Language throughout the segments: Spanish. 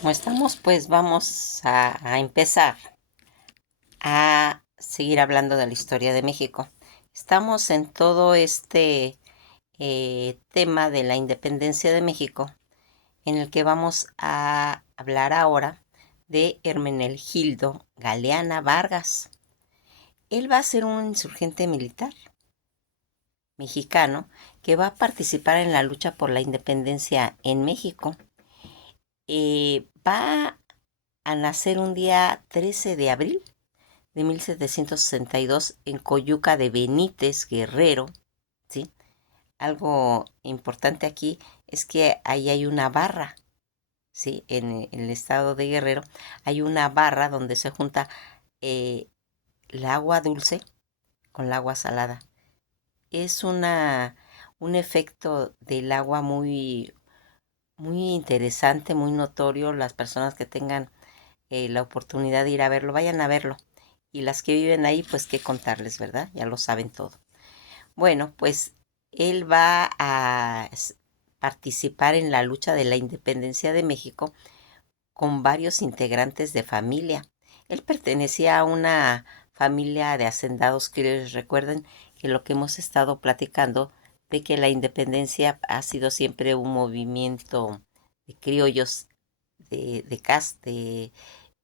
Como estamos, pues vamos a empezar a seguir hablando de la historia de México. Estamos en todo este tema de la independencia de México, en el que vamos a hablar ahora de Hermenegildo Galeana Vargas. Él va a ser un insurgente militar mexicano que va a participar en la lucha por la independencia en México. Va a nacer un día 13 de abril de 1762 en Coyuca de Benítez, Guerrero, ¿sí? Algo importante aquí es que ahí hay una barra, ¿sí? En el estado de Guerrero hay una barra donde se junta eh, el agua dulce con el agua salada. Es un efecto del agua muy interesante, muy notorio. Las personas que tengan la oportunidad de ir a verlo, vayan a verlo. Y las que viven ahí, pues qué contarles, ¿verdad? Ya lo saben todo. Bueno, pues él va a participar en la lucha de la independencia de México con varios integrantes de familia. Él pertenecía a una familia de hacendados criollos. Recuerden que lo que hemos estado platicando de que la independencia ha sido siempre un movimiento de criollos, de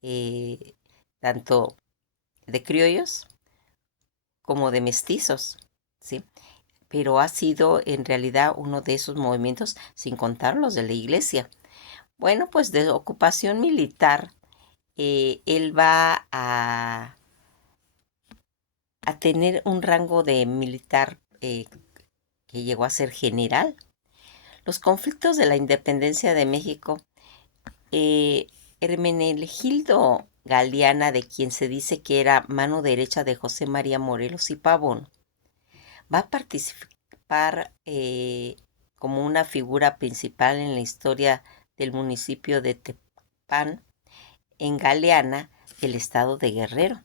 eh, tanto de criollos como de mestizos, ¿sí? Pero ha sido en realidad uno de esos movimientos, sin contar los de la iglesia. Bueno, pues de ocupación militar, él va a tener un rango de militar que llegó a ser general. Los conflictos de la independencia de México, eh, Hermenegildo Galeana, de quien se dice que era mano derecha de José María Morelos y Pavón, va a participar como una figura principal en la historia del municipio de Tepán, en Galeana, el estado de Guerrero.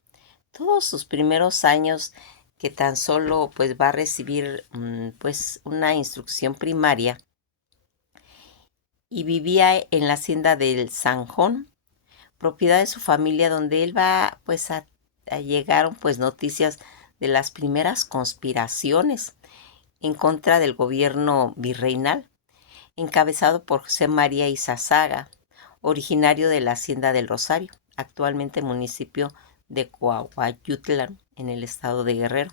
Todos sus primeros años, que tan solo pues va a recibir pues una instrucción primaria, y vivía en la hacienda del Zanjón, propiedad de su familia, donde él va pues a llegar pues noticias de las primeras conspiraciones en contra del gobierno virreinal, encabezado por José María Izazaga, originario de la Hacienda del Rosario, actualmente municipio de Coahuayutlán, en el estado de Guerrero.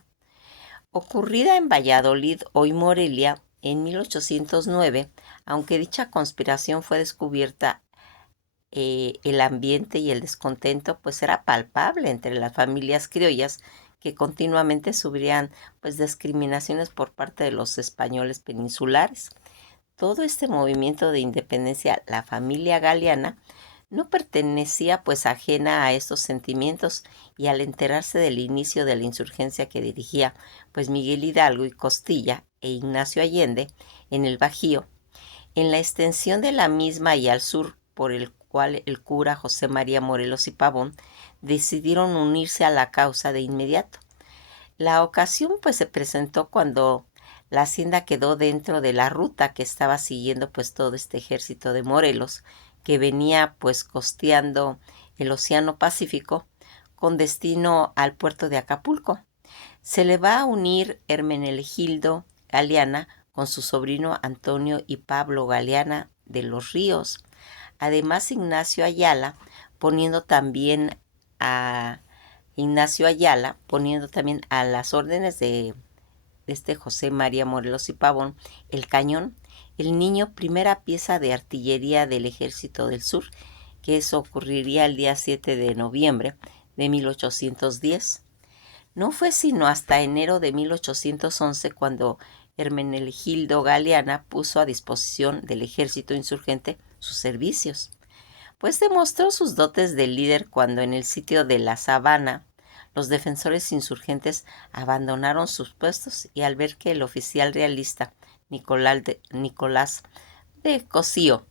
Ocurrida en Valladolid, hoy Morelia, en 1809, aunque dicha conspiración fue descubierta, el ambiente y el descontento pues era palpable entre las familias criollas, que continuamente sufrían pues discriminaciones por parte de los españoles peninsulares. Todo este movimiento de independencia, la familia galeana, no pertenecía pues ajena a estos sentimientos, y al enterarse del inicio de la insurgencia que dirigía pues Miguel Hidalgo y Costilla e Ignacio Allende en el Bajío, en la extensión de la misma y al sur, por el cual el cura José María Morelos y Pavón decidieron unirse a la causa de inmediato. La ocasión pues se presentó cuando la hacienda quedó dentro de la ruta que estaba siguiendo pues todo este ejército de Morelos, que venía pues costeando el Océano Pacífico con destino al puerto de Acapulco. Se le va a unir Hermenegildo Galeana con su sobrino Antonio y Pablo Galeana de los Ríos. Además, a Ignacio Ayala, poniendo también a las órdenes de este José María Morelos y Pavón, el cañón, el niño, primera pieza de artillería del Ejército del Sur, que eso ocurriría el día 7 de noviembre de 1810. No fue sino hasta enero de 1811 cuando Hermenegildo Galeana puso a disposición del ejército insurgente sus servicios, pues demostró sus dotes de líder cuando en el sitio de La Sabana los defensores insurgentes abandonaron sus puestos, y al ver que el oficial realista Nicolás de Cosío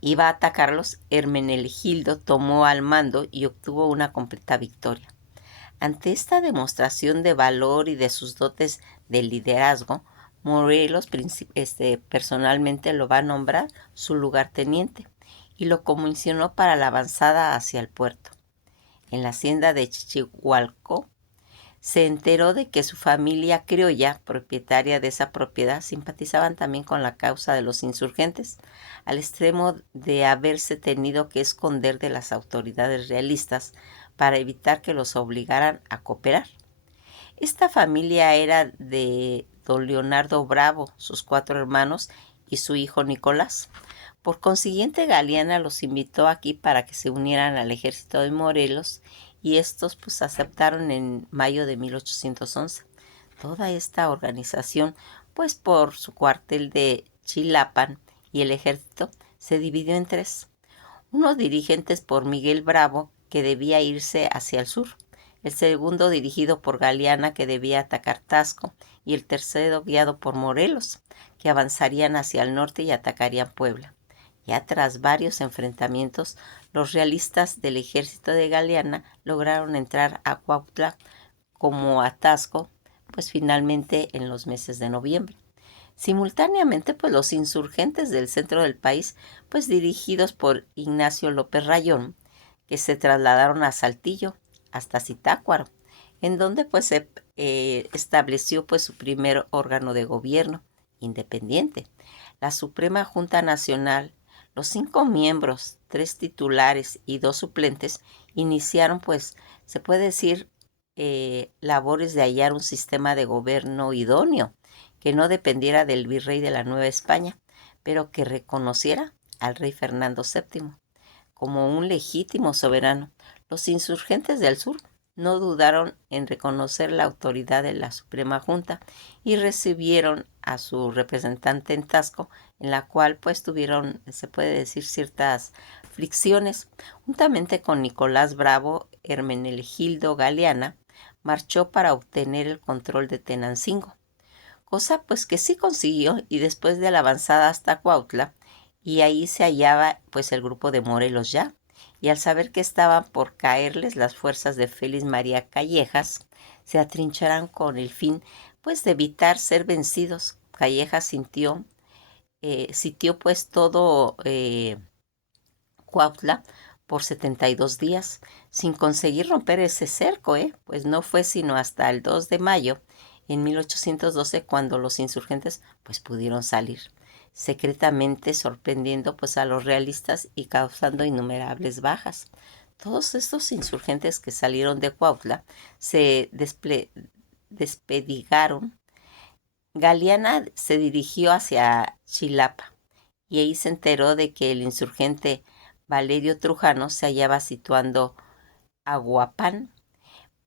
iba a atacarlos, Hermenegildo tomó al mando y obtuvo una completa victoria. Ante esta demostración de valor y de sus dotes de liderazgo, Morelos personalmente lo va a nombrar su lugarteniente, y lo comisionó para la avanzada hacia el puerto. En la hacienda de Chichihualco, se enteró de que su familia criolla, propietaria de esa propiedad, simpatizaban también con la causa de los insurgentes, al extremo de haberse tenido que esconder de las autoridades realistas para evitar que los obligaran a cooperar. Esta familia era de don Leonardo Bravo, sus 4 hermanos y su hijo Nicolás. Por consiguiente, Galeana los invitó aquí para que se unieran al ejército de Morelos y estos pues aceptaron en mayo de 1811. Toda esta organización, pues por su cuartel de Chilapan y el ejército, se dividió en 3. Unos dirigentes por Miguel Bravo, que debía irse hacia el sur, el segundo dirigido por Galeana, que debía atacar Tasco, y el tercero guiado por Morelos, que avanzarían hacia el norte y atacarían Puebla. Ya tras varios enfrentamientos, los realistas del ejército de Galeana lograron entrar a Cuautla como a Tasco, pues finalmente en los meses de noviembre. Simultáneamente, pues los insurgentes del centro del país, pues dirigidos por Ignacio López Rayón, que se trasladaron a Saltillo hasta Zitácuaro, en donde pues se estableció pues su primer órgano de gobierno independiente, la Suprema Junta Nacional. Los 5 miembros, 3 titulares y 2 suplentes, iniciaron, pues, se puede decir, labores de hallar un sistema de gobierno idóneo, que no dependiera del virrey de la Nueva España, pero que reconociera al rey Fernando VII como un legítimo soberano. Los insurgentes del sur no dudaron en reconocer la autoridad de la Suprema Junta y recibieron a su representante en Tasco, en la cual pues tuvieron, se puede decir, ciertas fricciones. Juntamente con Nicolás Bravo, Hermenegildo Galeana marchó para obtener el control de Tenancingo, cosa pues que sí consiguió, y después de la avanzada hasta Cuautla, y ahí se hallaba pues el grupo de Morelos ya, y al saber que estaban por caerles las fuerzas de Félix María Callejas, se atrincharon con el fin pues de evitar ser vencidos. Callejas sitió pues todo Cuautla por 72 días, sin conseguir romper ese cerco, pues no fue sino hasta el 2 de mayo en 1812 cuando los insurgentes pues pudieron salir, secretamente sorprendiendo pues a los realistas y causando innumerables bajas. Todos estos insurgentes que salieron de Cuautla se despedigaron. Galeana se dirigió hacia Chilapa y ahí se enteró de que el insurgente Valerio Trujano se hallaba situando Aguapán.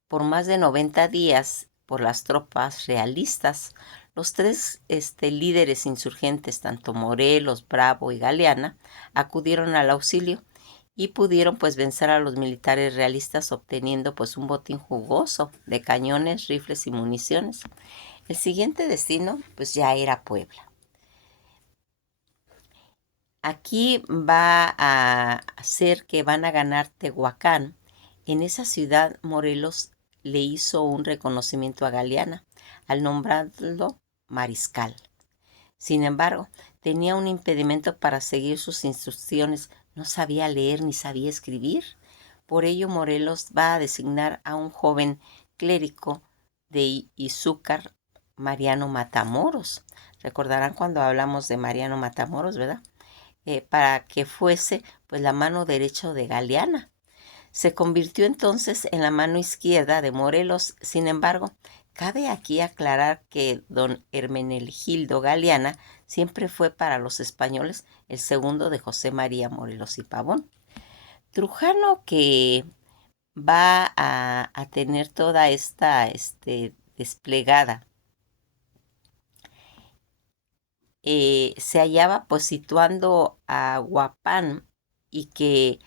Por más de 90 días, por las tropas realistas, los 3 líderes insurgentes, tanto Morelos, Bravo y Galeana, acudieron al auxilio y pudieron pues vencer a los militares realistas, obteniendo pues un botín jugoso de cañones, rifles y municiones. El siguiente destino pues ya era Puebla. Aquí va a hacer que van a ganar Tehuacán. En esa ciudad, Morelos le hizo un reconocimiento a Galeana al nombrarlo mariscal. Sin embargo, tenía un impedimento para seguir sus instrucciones. No sabía leer ni sabía escribir. Por ello, Morelos va a designar a un joven clérigo de Izúcar, Mariano Matamoros. Recordarán cuando hablamos de Mariano Matamoros, ¿verdad? Para que fuese pues la mano derecha de Galeana. Se convirtió entonces en la mano izquierda de Morelos. Sin embargo, cabe aquí aclarar que don Hermenegildo Galeana siempre fue para los españoles el segundo de José María Morelos y Pavón. Trujano, que va a tener toda esta desplegada, se hallaba pues situando a Huapán, y que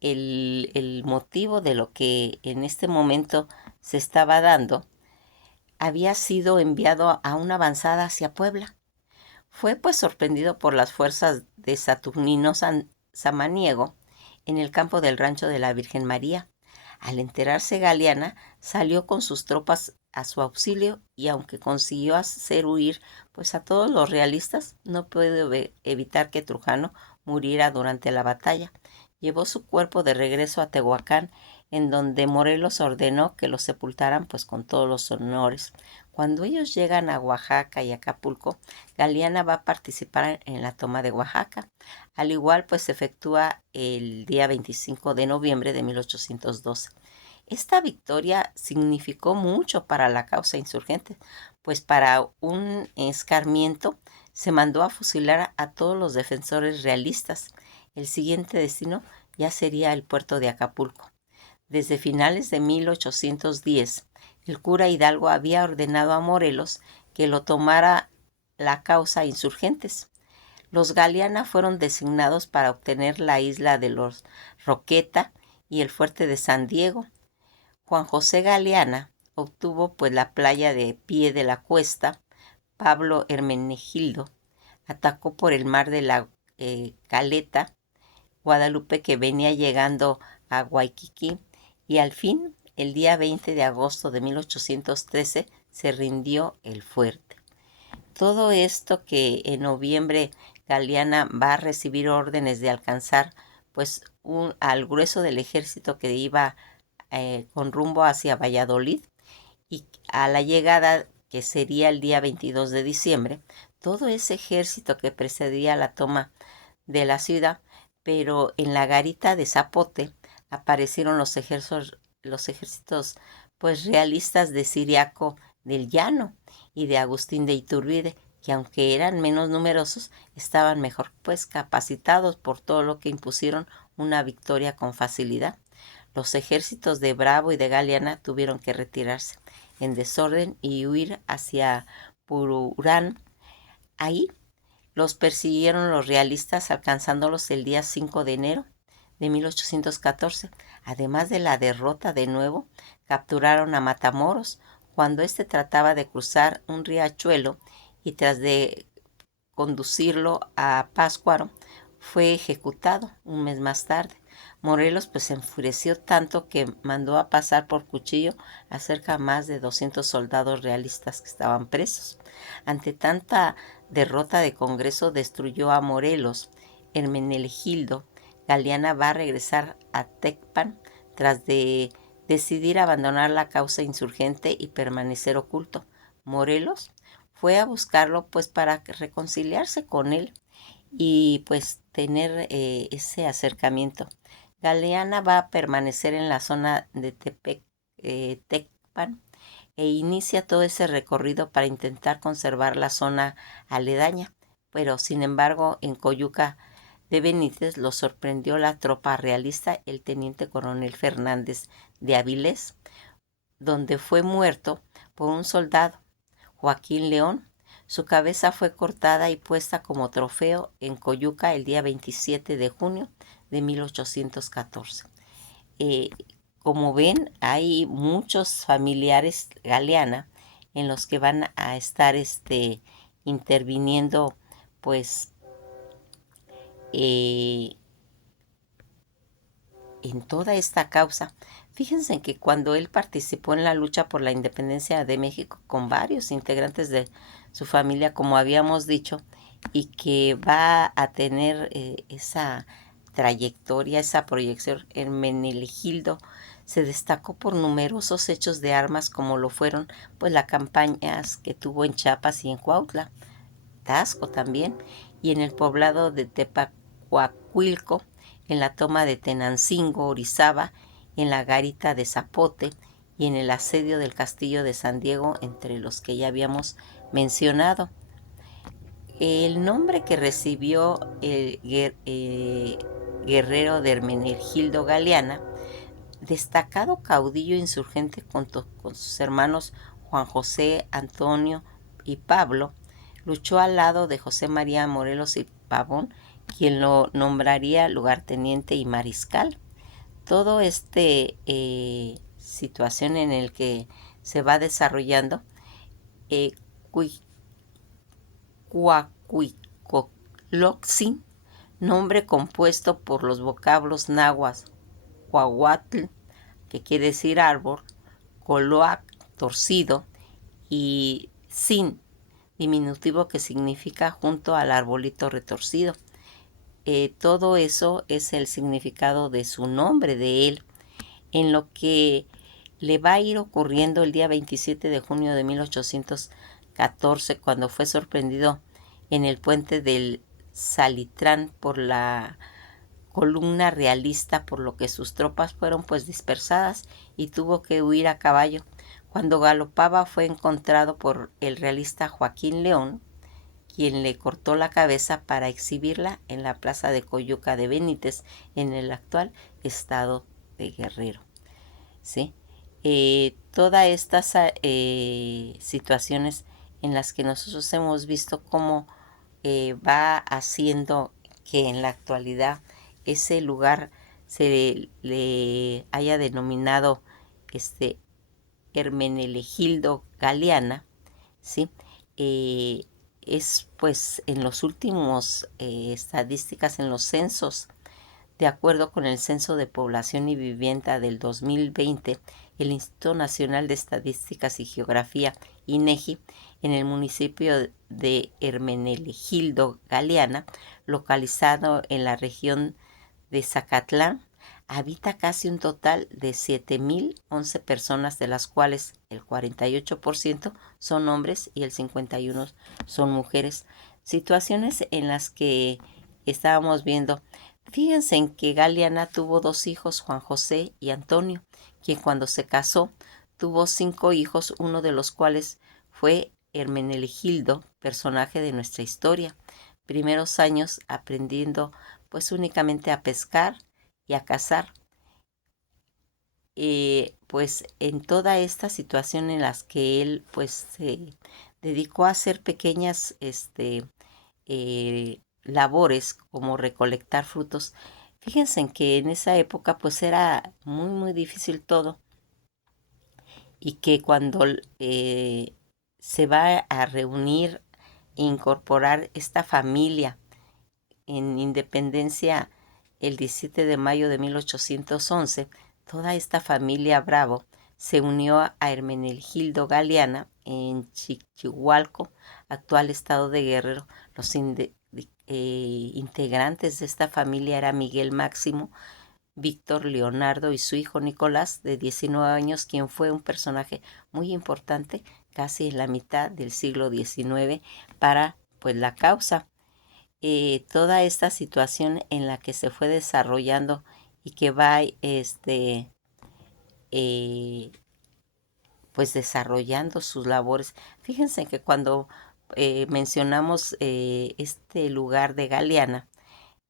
el motivo de lo que en este momento se estaba dando había sido enviado a una avanzada hacia Puebla. Fue pues sorprendido por las fuerzas de Saturnino Samaniego en el campo del rancho de la Virgen María. Al enterarse Galeana, salió con sus tropas a su auxilio, y aunque consiguió hacer huir pues a todos los realistas, no pudo evitar que Trujano muriera durante la batalla. Llevó su cuerpo de regreso a Tehuacán, en donde Morelos ordenó que lo sepultaran pues con todos los honores. Cuando ellos llegan a Oaxaca y Acapulco, Galeana va a participar en la toma de Oaxaca. Al igual pues se efectúa el día 25 de noviembre de 1812. Esta victoria significó mucho para la causa insurgente, pues para un escarmiento se mandó a fusilar a todos los defensores realistas. El siguiente destino ya sería el puerto de Acapulco. Desde finales de 1810, el cura Hidalgo había ordenado a Morelos que lo tomara la causa insurgentes. Los Galeana fueron designados para obtener la isla de los Roqueta y el fuerte de San Diego. Juan José Galeana obtuvo pues la playa de Pie de la Cuesta. Pablo Hermenegildo atacó por el mar de la Caleta, Guadalupe, que venía llegando a Waikiki, y al fin, el día 20 de agosto de 1813, se rindió el fuerte. Todo esto que en noviembre Galeana va a recibir órdenes de alcanzar pues al grueso del ejército que iba con rumbo hacia Valladolid, y a la llegada que sería el día 22 de diciembre, todo ese ejército que precedía la toma de la ciudad, pero en la garita de Zapote aparecieron los ejércitos pues realistas de Ciriaco del Llano y de Agustín de Iturbide, que aunque eran menos numerosos, estaban mejor pues capacitados, por todo lo que impusieron una victoria con facilidad. Los ejércitos de Bravo y de Galeana tuvieron que retirarse en desorden y huir hacia Pururán. Ahí los persiguieron los realistas, alcanzándolos el día 5 de enero de 1814. Además de la derrota de nuevo, capturaron a Matamoros cuando éste trataba de cruzar un riachuelo, y tras de conducirlo a Pátzcuaro, fue ejecutado un mes más tarde. Morelos pues se enfureció tanto que mandó a pasar por cuchillo a cerca más de 200 soldados realistas que estaban presos. Ante tanta derrota de Congreso destruyó a Morelos. Hermenegildo Galeana va a regresar a Tecpan tras de decidir abandonar la causa insurgente y permanecer oculto. Morelos fue a buscarlo pues para reconciliarse con él y pues tener ese acercamiento. Galeana va a permanecer en la zona de Tecpan e inicia todo ese recorrido para intentar conservar la zona aledaña, pero sin embargo en Coyuca de Benítez lo sorprendió la tropa realista, el teniente coronel Fernández de Avilés, donde fue muerto por un soldado, Joaquín León. Su cabeza fue cortada y puesta como trofeo en Coyuca el día 27 de junio de 1814. Como ven, hay muchos familiares Galeana en los que van a estar interviniendo pues en toda esta causa. Fíjense que cuando él participó en la lucha por la independencia de México con varios integrantes de su familia, como habíamos dicho, y que va a tener esa trayectoria, esa proyección, Hermenegildo se destacó por numerosos hechos de armas, como lo fueron pues las campañas que tuvo en Chiapas y en Cuautla, Tasco también, y en el poblado de Tepacuacuilco, en la toma de Tenancingo, Orizaba, en la garita de Zapote y en el asedio del castillo de San Diego, entre los que ya habíamos mencionado. El nombre que recibió el guerrero de Hermenegildo Galeana, destacado caudillo insurgente junto con sus hermanos Juan José, Antonio y Pablo, luchó al lado de José María Morelos y Pavón, quien lo nombraría lugarteniente y mariscal. Todo situación en el que se va desarrollando, Cuacuicoloxin, nombre compuesto por los vocablos náhuatl, cuahuatl, que quiere decir árbol, coloac, torcido, y sin, diminutivo, que significa junto al arbolito retorcido. todo eso es el significado de su nombre, de él, en lo que le va a ir ocurriendo el día 27 de junio de 1814, cuando fue sorprendido en el puente del Salitrán por la columna realista, por lo que sus tropas fueron pues dispersadas y tuvo que huir a caballo. Cuando galopaba fue encontrado por el realista Joaquín León, quien le cortó la cabeza para exhibirla en la plaza de Coyuca de Benítez, en el actual estado de Guerrero. ¿Sí? Todas estas situaciones en las que nosotros hemos visto cómo va haciendo que en la actualidad ese lugar se le haya denominado Hermenegildo Galiana, ¿sí? Eh, es pues en los últimos estadísticas, en los censos, de acuerdo con el Censo de Población y Vivienda del 2020, el Instituto Nacional de Estadísticas y Geografía, INEGI, en el municipio de Hermenegildo Galiana, localizado en la región de Zacatlán, habita casi un total de 7.011 personas, de las cuales el 48% son hombres y el 51% son mujeres. Situaciones en las que estábamos viendo. Fíjense en que Galiana tuvo 2 hijos, Juan José y Antonio, quien cuando se casó tuvo 5 hijos, uno de los cuales fue Hermenegildo, personaje de nuestra historia. Primeros años aprendiendo pues únicamente a pescar y a cazar. Pues en toda esta situación en las que él pues se dedicó a hacer pequeñas labores como recolectar frutos. Fíjense en que en esa época pues era muy muy difícil todo, y que cuando se va a reunir e incorporar esta familia en Independencia el 17 de mayo de 1811, toda esta familia Bravo se unió a Hermenegildo Galiana en Chichihualco, actual estado de Guerrero. Los integrantes de esta familia eran Miguel Máximo, Víctor Leonardo y su hijo Nicolás, de 19 años, quien fue un personaje muy importante casi en la mitad del siglo XIX para pues la causa. Toda esta situación en la que se fue desarrollando y que va pues desarrollando sus labores. Fíjense que cuando mencionamos este lugar de Galeana,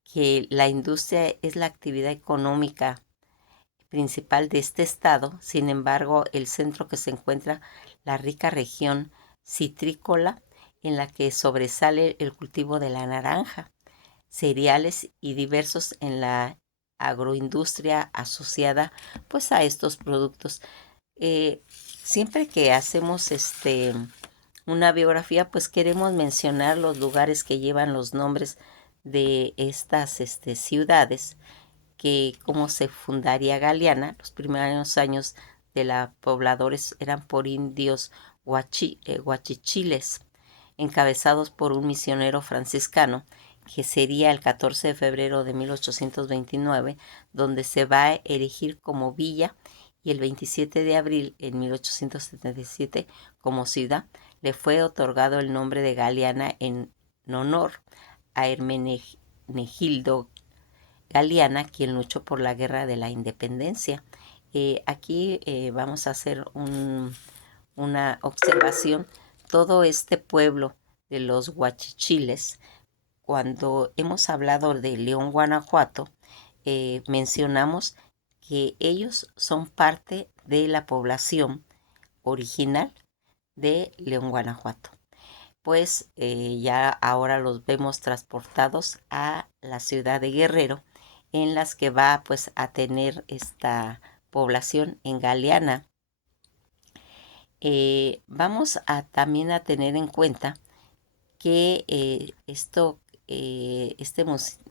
que la industria es la actividad económica principal de este estado. Sin embargo, el centro que se encuentra la rica región citrícola, en la que sobresale el cultivo de la naranja, cereales y diversos en la agroindustria asociada pues a estos productos. Siempre que hacemos una biografía, pues queremos mencionar los lugares que llevan los nombres de estas ciudades, que cómo se fundaría Galeana. Los primeros años de la pobladores eran por indios huachichiles, encabezados por un misionero franciscano, que sería el 14 de febrero de 1829, donde se va a erigir como villa, y el 27 de abril de 1877 como ciudad. Le fue otorgado el nombre de Galeana en honor a Hermenegildo Galiana, quien luchó por la guerra de la independencia. Aquí vamos a hacer una observación. Todo este pueblo de los huachichiles, cuando hemos hablado de León, Guanajuato, mencionamos que ellos son parte de la población original de León, Guanajuato. Pues ya ahora los vemos transportados a la ciudad de Guerrero, en las que va pues a tener esta población en Galeana. Vamos a también a tener en cuenta que este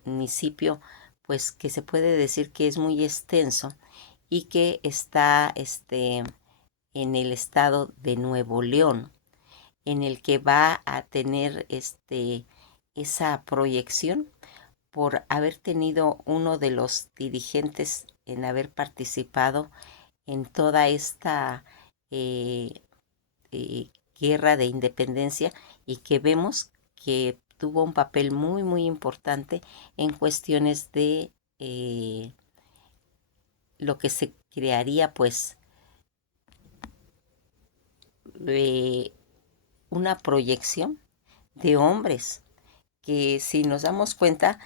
municipio, pues que se puede decir que es muy extenso y que está en el estado de Nuevo León, en el que va a tener esa proyección, por haber tenido uno de los dirigentes en haber participado en toda esta eh, guerra de independencia, y que vemos que tuvo un papel muy, muy importante en cuestiones de lo que se crearía, pues, eh, una proyección de hombres que, si nos damos cuenta,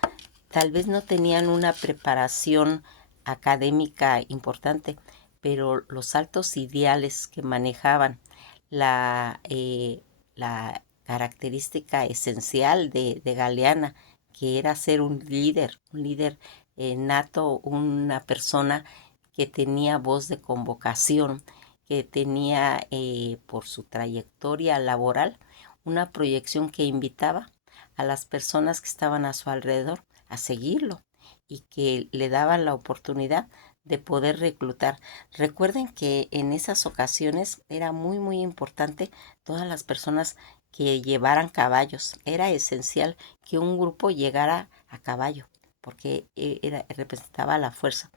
tal vez no tenían una preparación académica importante, pero los altos ideales que manejaban, la característica esencial de Galeana, que era ser un líder nato, una persona que tenía voz de convocación, que tenía, por su trayectoria laboral, una proyección que invitaba a las personas que estaban a su alrededor a seguirlo, y que le daban la oportunidad de poder reclutar. Recuerden que en esas ocasiones era muy, muy importante todas las personas que llevaran caballos. Era esencial que un grupo llegara a caballo, porque representaba la fuerza.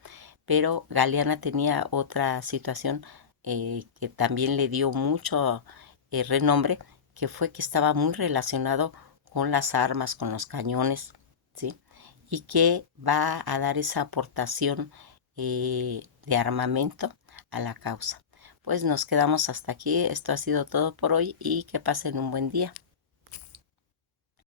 Pero Galeana tenía otra situación, que también le dio mucho renombre, que fue que estaba muy relacionado con las armas, con los cañones, ¿sí? Y que va a dar esa aportación de armamento a la causa. Pues nos quedamos hasta aquí. Esto ha sido todo por hoy, y que pasen un buen día.